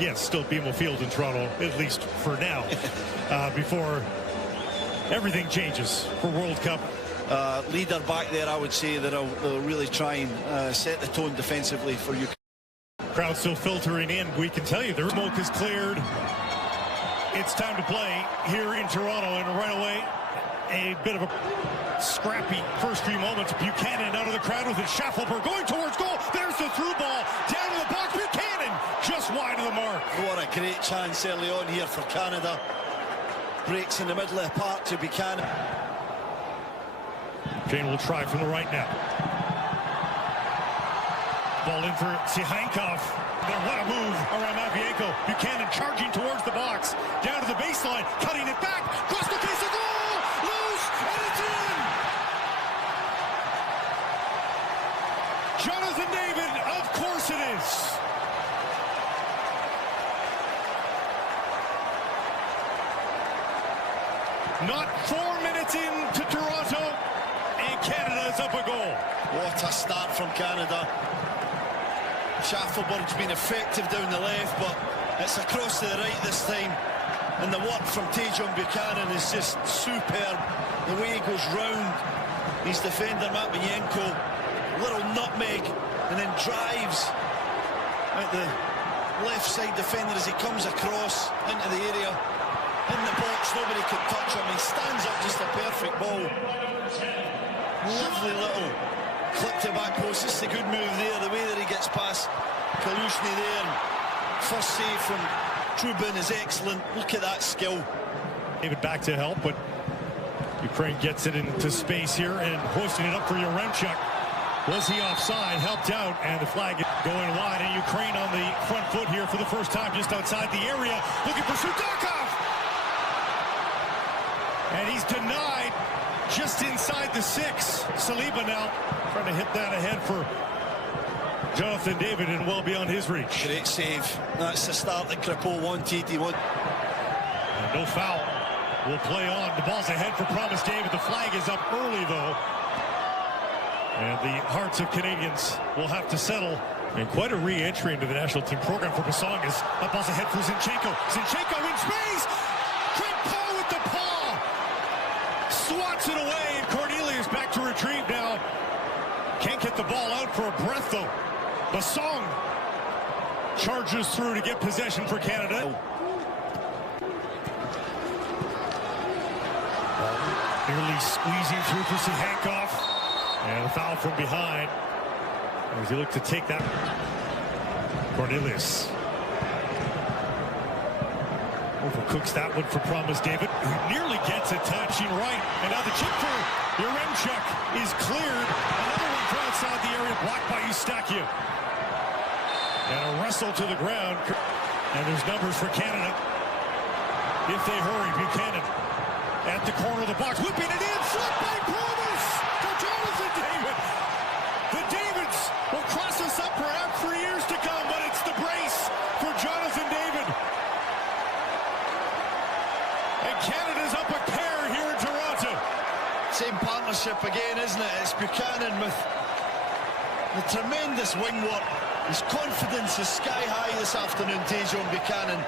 Yes, still BMO Field in Toronto, at least for now, before everything changes for World Cup. Leader back there, I would say, that they'll really try and set the tone defensively for you. Crowd still filtering in. We can tell you the smoke is cleared. It's time to play here in Toronto, and right away, a bit of a scrappy first few moments. Buchanan out of the crowd with his Schaffelberg going towards goal. There's the through ball down to the box. Buchanan just wide of the mark. What a great chance early on here for Canada. Breaks in the middle of the park to Buchanan. Jane will try from the right now. Ball in for Sihankov. Then what a move around Matvienko. Buchanan charging towards the box. Down to the baseline, cutting it back. Cross the face of goal! Loose! And it's in! Jonathan David, of course it is. Not 4 minutes into Toronto, and Canada is up a goal. What a start from Canada. Schaffelberg's been effective down the left, but it's across to the right this time. And the work from Tajon Buchanan is just superb. The way he goes round his defender, Matvienko, little nutmeg, and then drives at the left side defender as he comes across into the area. In the box, nobody could touch him. He stands up, just a perfect ball. Lovely little clip to back post. It's a good move there, the way that he gets past Kalushny there. First save from Trubin is excellent. Look at that skill. David back to help, but Ukraine gets it into space here and hoisting it up for Yaremchuk. Was he offside? Helped out, and the flag is going wide. And Ukraine on the front foot here for the first time, just outside the area, looking for Sudakov. And he's denied just inside the 6. Saliba now trying to hit that ahead for Jonathan David and well beyond his reach. Great save. That's the start that Kripo wanted. And no foul. Will play on. The ball's ahead for Promise David. The flag is up early, though. And the hearts of Canadians will have to settle. And quite a re-entry into the national team program for Basongas. That ball's ahead for Zinchenko. Zinchenko in space! Kripo with the paw! Swats it away, and Cornelius back to retrieve now. Can't get the ball out for a breath, though. Basong charges through to get possession for Canada. Nearly squeezing through for Sihankov. And a foul from behind as he looked to take that. Cornelius overcooks that one for Promise David, who nearly gets it, touching right. And now the chip for Yaremchuk is cleared. Another one from outside the area, blocked by Eustaquio. And a wrestle to the ground. And there's numbers for Canada if they hurry. Buchanan at the corner of the box, whipping it in, flipped by Promise to Jonathan David. The Davids will cross us up perhaps for years to come, but it's the brace for Jonathan David. And Canada's up a pair here in Toronto. Same partnership again, isn't it? It's Buchanan with the tremendous wing work. His confidence is sky high this afternoon. Tajon Buchanan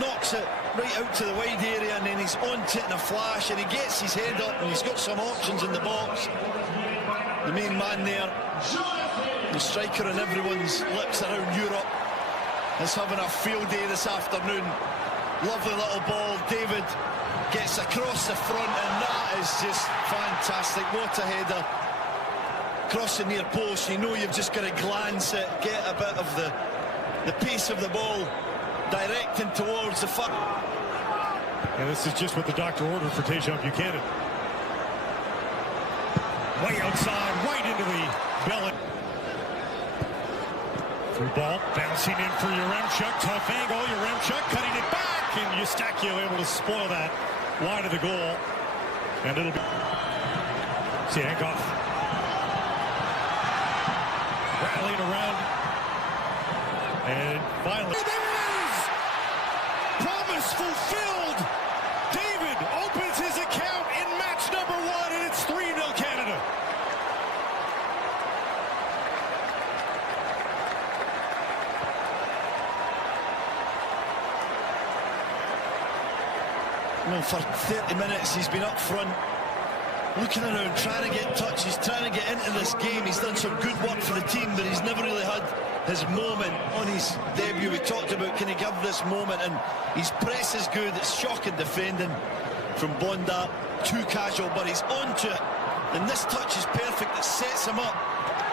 knocks it right out to the wide area, and then he's onto it in a flash, and he gets his head up, and he's got some options in the box. The main man there, the striker on everyone's lips around Europe, is having a field day this afternoon. Lovely little ball. David gets across the front, and that is just fantastic. What a header. Across the near post, you know you've just got to glance it, get a bit of the pace of the ball, directing towards the front. And this is just what the doctor ordered for Tajon Buchanan. Way outside, right into the belly. Through ball, bouncing in for Yaremchuk. Tough angle, Yaremchuk cutting it back, and Eustaquio able to spoil that wide of the goal. And it'll be Sihankov rallying around. And finally, there it is! Promise fulfilled! David opens his account in match number 1, and it's 3-0 Canada. Well, for 30 minutes he's been up front, looking around, trying to get touches, trying to get into this game. He's done some good work for the team, but he's never really had his moment on his debut. We talked about, can he give this moment, and his press is good. It's shocking defending from Bonda, too casual, but he's onto it, and this touch is perfect. It sets him up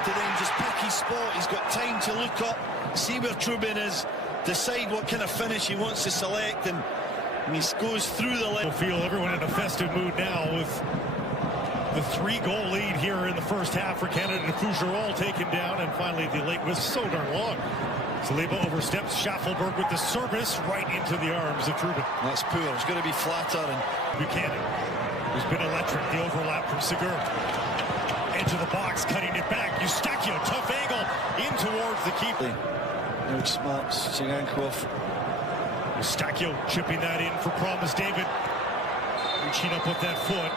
to then just pick his spot. He's got time to look up, see where Trubin is, decide what kind of finish he wants to select, and he goes through the leg. We'll feel everyone in a festive mood now with the 3-goal lead here in the first half for Canada. Fougerolles taken down, and finally the late was so darn long. Saliba oversteps Schaffelberg with the service right into the arms of Trubin. That's poor. It's going to be flatter. And Buchanan, who's been electric. The overlap from Segur. Edge of the box, cutting it back. Eustachio, tough angle in towards the keeper. Outsmarts Tsigankov. Eustachio chipping that in for Promise David. Reaching up with that foot.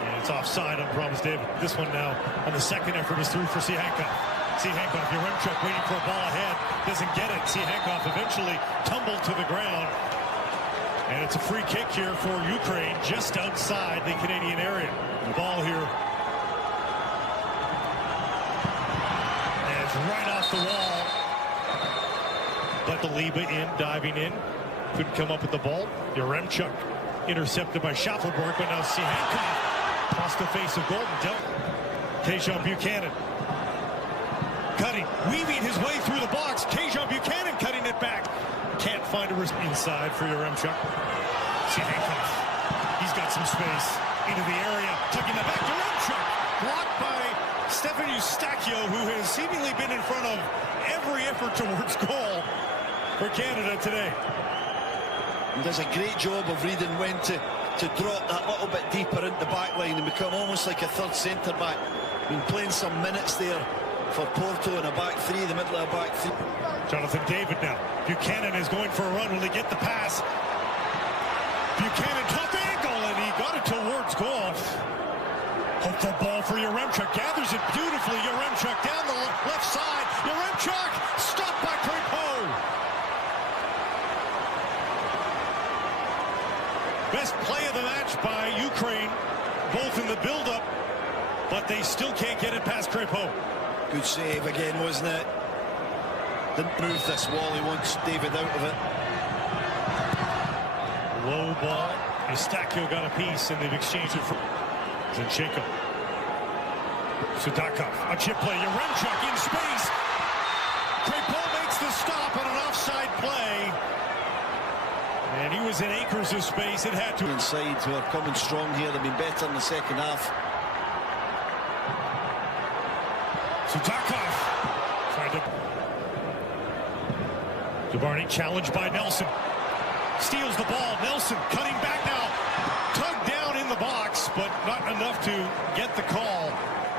And it's offside on Promise David. This one now on the second effort is through for Tsigankov. Tsigankov, Yaremchuk waiting for a ball ahead. Doesn't get it. Tsigankov eventually tumbled to the ground. And it's a free kick here for Ukraine just outside the Canadian area. The ball here. And it's right off the wall. But the Liba in, diving in. Couldn't come up with the ball. Yaremchuk intercepted by Schaffelberg, but now Tsigankov across the face of Golden dealt. Tajon Buchanan cutting, weaving his way through the box. Tajon Buchanan cutting it back. Can't find a risk inside for Yaremchuk. Tsigankov, he's got some space into the area, tucking it back. Yaremchuk blocked by Stefan Eustachio, who has seemingly been in front of every effort towards goal for Canada today. He does a great job of reading when to drop that little bit deeper into the back line and become almost like a third centre back. Been playing some minutes there for Porto in a back three, the middle of a back three. Jonathan David now. Buchanan is going for a run. Will he get the pass? Buchanan, tough angle, and he got it towards goal. Hopeful ball for Yaremchuk. Gathers it beautifully. Yaremchuk down the left side. Yaremchuk stopped by Crépeau. Best play of the match by Ukraine, both in the build-up, but they still can't get it past Crépeau. Good save again, wasn't it? Didn't move this wall. He wants David out of it. Low ball. Eustachio got a piece, and they've exchanged it for Zinchenko. Sudakov, a chip play. Yaremchuk in space. Crépeau makes the stop on an offside play. And he was in acres of space. It had to. Inside, who are coming strong here. They've been better in the second half. Sudakov tried to. Dubarny challenged by Nelson. Steals the ball. Nelson cutting back now. Tugged down in the box, but not enough to get the call.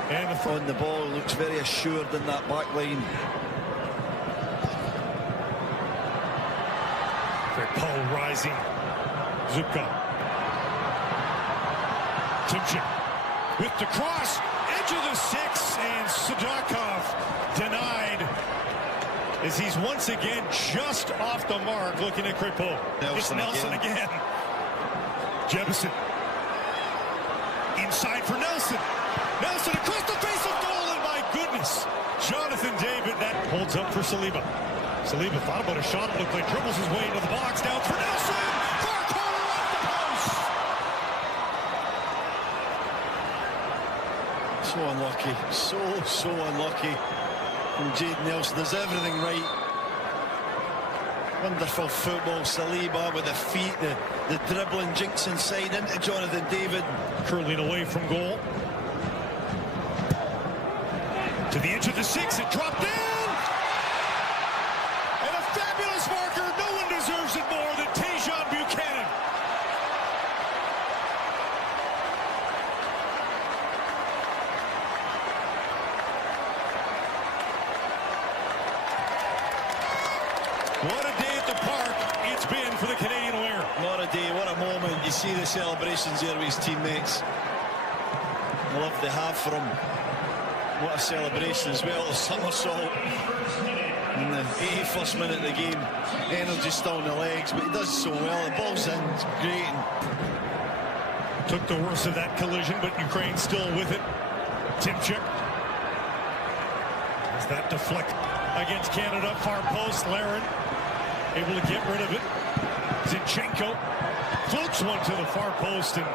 And the on the ball looks very assured in that back line. Crépeau rising. Zubka. Timchin with the cross. Edge of the six, and Sudakov denied as he's once again just off the mark. Looking at Crépeau. It's Nelson again. Jebison. Inside for Nelson. Nelson across the face of goal, and my goodness, Jonathan David, that holds up for Saliba. Saliba thought about a shot. It looked like dribbles his way into the box. Now it's for Nelson. Far corner off the post. So unlucky. So unlucky from Jayden Nelson. Does everything right. Wonderful football. Saliba with the feet, the dribbling, jinks inside into Jonathan David. Curling away from goal. To the edge of the six. It dropped down. And a fabulous marker. No one deserves it more than Tajon Buchanan. What a day at the park it's been for the Canadian winger. What a day, what a moment. You see the celebrations there with his teammates. The love they have for him. What a celebration as well, the somersault. In the 81st minute of the game, energy still in the legs, but he does so well. The ball's in, it's great. Took the worst of that collision, but Ukraine still with it. Timchuk. As that deflect against Canada, far post, Larin able to get rid of it. Zinchenko floats one to the far post and